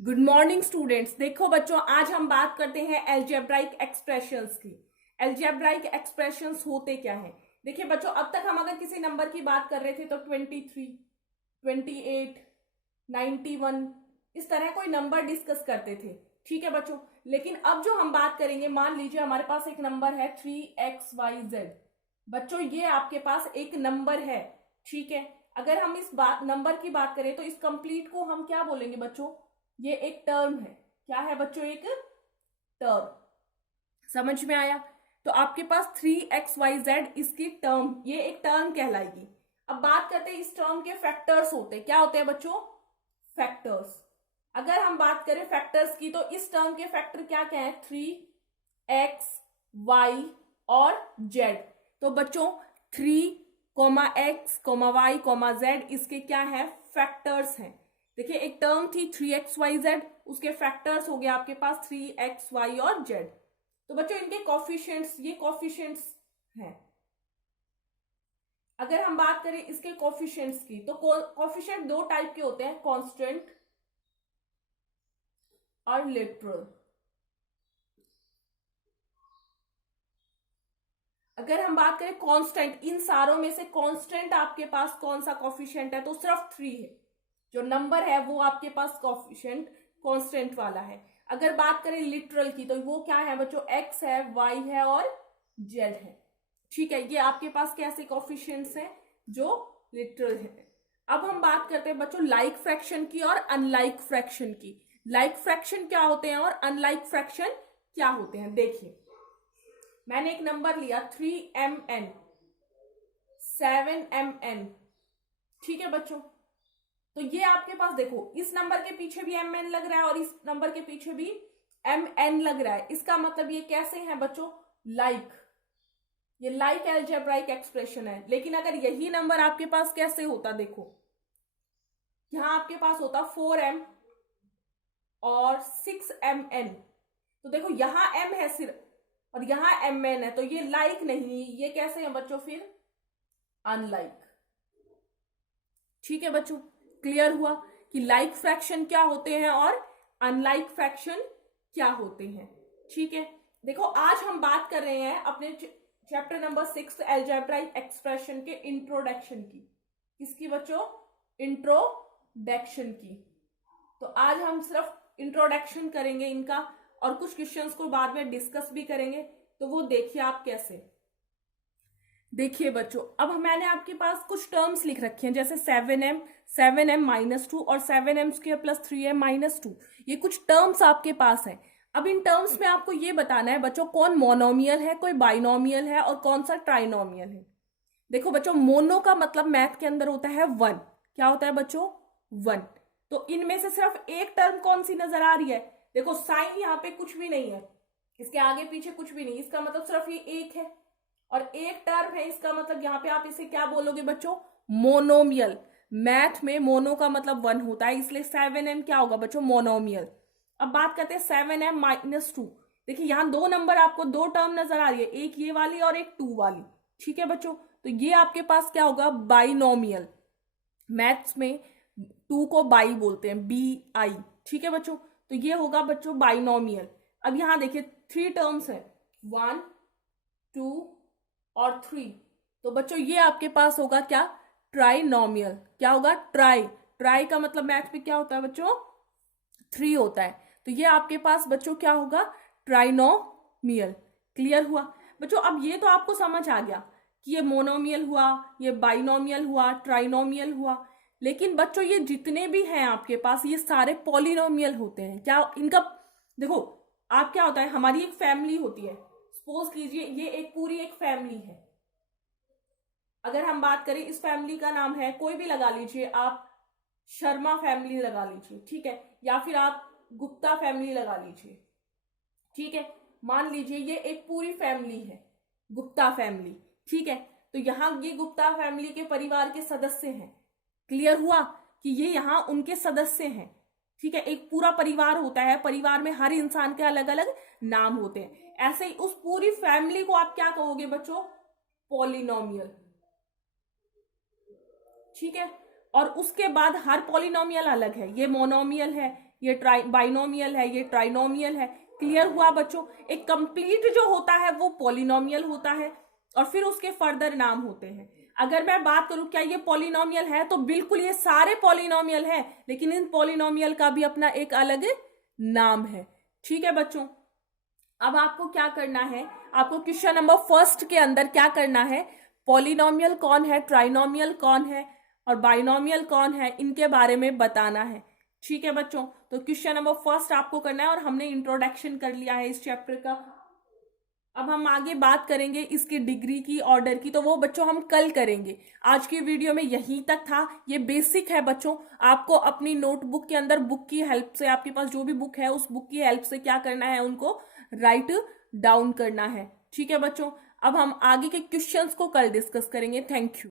Good morning students. देखो बच्चों, आज हम बात करते हैं एल्जेब्राइक एक्सप्रेशंस की। एल्जेब्राइक एक्सप्रेशंस होते क्या हैं? देखिए बच्चों, अब तक हम अगर किसी नंबर की बात कर रहे थे तो 23, 28, 91 इस तरह कोई नंबर डिस्कस करते थे। ठीक है बच्चों, लेकिन अब जो हम बात करेंगे, मान लीजिए हमारे पास एक नंबर है 3xyz। बच्चों ये आपके पास एक नंबर है, ठीक है। अगर हम इस बात नंबर की बात करें तो इस कंप्लीट को हम क्या बोलेंगे बच्चों? ये एक टर्म है। क्या है बच्चों? एक टर्म। समझ में आया? तो आपके पास 3xyz इसकी टर्म, ये एक टर्म कहलाएगी। अब बात करते हैं इस टर्म के फैक्टर्स होते हैं। क्या होते हैं बच्चों? फैक्टर्स। अगर हम बात करें फैक्टर्स की तो इस टर्म के फैक्टर क्या क्या है? 3x, y और z। तो बच्चों 3, x, y, z इसके क्या है? फैक्टर्स हैं। देखिए एक टर्म थी 3xyz, उसके फैक्टर्स हो गए आपके पास 3x, y और z। तो बच्चों इनके कॉफिशिएंट्स, ये कॉफिशिएंट्स हैं। अगर हम बात करें इसके कॉफिशिएंट्स की तो कॉफिशिएंट दो टाइप के होते हैं, कांस्टेंट और लिटरल। अगर हम बात करें कांस्टेंट, इन सारों में से कांस्टेंट आपके पास कौन सा कॉफिशिएंट है? तो सिर्फ 3 है। जो नंबर है वो आपके पास कॉफिशिएंट कांस्टेंट वाला है। अगर बात करें लिटरल की तो वो क्या है बच्चों? x है, y है और z है। ठीक है, ये आपके पास कैसे कॉफिशिएंट्स हैं? जो लिटरल है। अब हम बात करते हैं बच्चों लाइक फ्रैक्शन की और अनलाइक फ्रैक्शन की। लाइक फ्रैक्शन क्या होते हैं और अनलाइक फ्रैक्शन क्या होते हैं? देखिए मैंने एक नंबर लिया 3mn, 7mn। ठीक है बच्चों, तो ये आपके पास देखो इस नंबर के पीछे भी mn लग रहा है और इस नंबर के पीछे भी mn लग रहा है। इसका मतलब ये कैसे है बच्चों? लाइक। ये लाइक एल्जेब्राइक एक्सप्रेशन है। लेकिन अगर यही नंबर आपके पास कैसे होता, देखो यहां आपके पास होता 4m और 6mn। तो देखो यहां m है सिर्फ और यहां mn है, तो ये लाइक नहीं, ये कैसे है बच्चों? फिर अनलाइक। ठीक है बच्चों, क्लियर हुआ कि लाइक फ्रैक्शन क्या होते हैं और अनलाइक फ्रैक्शन क्या होते हैं। ठीक है, देखो आज हम बात कर रहे हैं अपने चैप्टर नंबर 6 एल्जेब्राइक एक्सप्रेशन के इंट्रोडक्शन की। किसकी बच्चों? इंट्रोडक्शन की। तो आज हम सिर्फ इंट्रोडक्शन करेंगे इनका और कुछ क्वेश्चंस को बाद में डिस्कस भी करेंगे। तो वो देखिए आप कैसे। देखिए बच्चों, अब मैंने आपके पास कुछ टर्म्स लिख रखे हैं, जैसे 7m, 7m-2 और 7m² + 3m-2। ये कुछ टर्म्स आपके पास है। अब इन टर्म्स में आपको ये बताना है बच्चों कौन मोनोमियल है, कोई बाइनोमियल है और कौन सा ट्राइनोमियल है। देखो बच्चों, मोनो का मतलब मैथ के अंदर होता है 1। क्या होता है बच्चों? 1। तो इनमें से सिर्फ एक टर्म कौन सी नजर आ रही है? देखो साइन यहाँ पे कुछ भी नहीं है, इसके आगे पीछे कुछ भी नहीं, इसका मतलब सिर्फ ये एक है और एक टर्म है। इसका मतलब यहाँ पे आप इसे क्या बोलोगे बच्चों? मोनोमियल। मैथ में मोनो का मतलब 1 होता है, इसलिए 7m क्या होगा बच्चों? मोनोमियल। अब बात करते हैं 7m-2। देखिए यहाँ दो नंबर आपको, दो टर्म नजर आ रही है, एक ये वाली और एक 2 वाली। ठीक है बच्चों, तो ये आपके पास क्या होगा? बाइनोमियल। मैथ्स में 2 को बाई बोलते हैं, BI। ठीक है बच्चों, तो ये होगा बच्चों बाइनोमियल। अब यहाँ देखिए 3 टर्म्स है, 1, 2 और 3। तो बच्चों ये आपके पास होगा क्या? ट्राइनोमियल। क्या होगा? ट्राई का मतलब मैथ में क्या होता है बच्चों? 3 होता है। तो ये आपके पास बच्चों क्या होगा? ट्राइनोमियल। क्लियर हुआ बच्चों? अब ये तो आपको समझ आ गया कि ये मोनोमियल हुआ, ये बाइनोमियल हुआ, ट्राइनोमियल हुआ। लेकिन बच्चों ये जितने भी हैं आपके पास, ये सारे पॉलिनोमियल होते हैं। क्या इनका? देखो आप क्या होता है, हमारी एक फैमिली होती है। सपोज कीजिए ये एक पूरी एक फैमिली है। अगर हम बात करें, इस फैमिली का नाम है, कोई भी लगा लीजिए आप, शर्मा फैमिली लगा लीजिए, ठीक है, या फिर आप गुप्ता फैमिली लगा लीजिए। ठीक है, मान लीजिए ये एक पूरी फैमिली है, गुप्ता फैमिली। ठीक है, तो यहाँ ये गुप्ता फैमिली के परिवार के सदस्य हैं। क्लियर हुआ कि ये यहाँ उनके सदस्य हैं। ठीक है, एक पूरा परिवार होता है, परिवार में हर इंसान के अलग अलग नाम होते हैं। ऐसे ही उस पूरी फैमिली को आप क्या कहोगे बच्चों? पॉलिनोमियल। ठीक है, और उसके बाद हर पॉलिनोमियल अलग है, ये मोनोमियल है, ये बाइनोमियल है, ये ट्राइनोमियल है। क्लियर हुआ बच्चों? एक कंप्लीट जो होता है वो पॉलिनोमियल होता है और फिर उसके फर्दर नाम होते हैं। अगर मैं बात करूं क्या ये पॉलिनोमियल है, तो बिल्कुल ये सारे पॉलिनोमियल है, लेकिन इन पॉलिनोमियल का भी अपना एक अलग नाम है। ठीक है बच्चों, अब आपको क्या करना है, आपको क्वेश्चन नंबर फर्स्ट के अंदर क्या करना है, पॉलिनोमियल कौन है, ट्राइनोमियल कौन है और बाइनोमियल कौन है, इनके बारे में बताना है। ठीक है बच्चों, तो क्वेश्चन नंबर फर्स्ट आपको करना है और हमने इंट्रोडक्शन कर लिया है इस चैप्टर का। अब हम आगे बात करेंगे इसकी डिग्री की, ऑर्डर की, तो वो बच्चों हम कल करेंगे। आज की वीडियो में यहीं तक था। ये बेसिक है बच्चों, आपको अपनी नोटबुक के अंदर बुक की हेल्प से, आपके पास जो भी बुक है उस बुक की हेल्प से क्या करना है, उनको राइट डाउन करना है। ठीक है बच्चों, अब हम आगे के क्वेश्चंस को कल डिस्कस करेंगे। Thank you.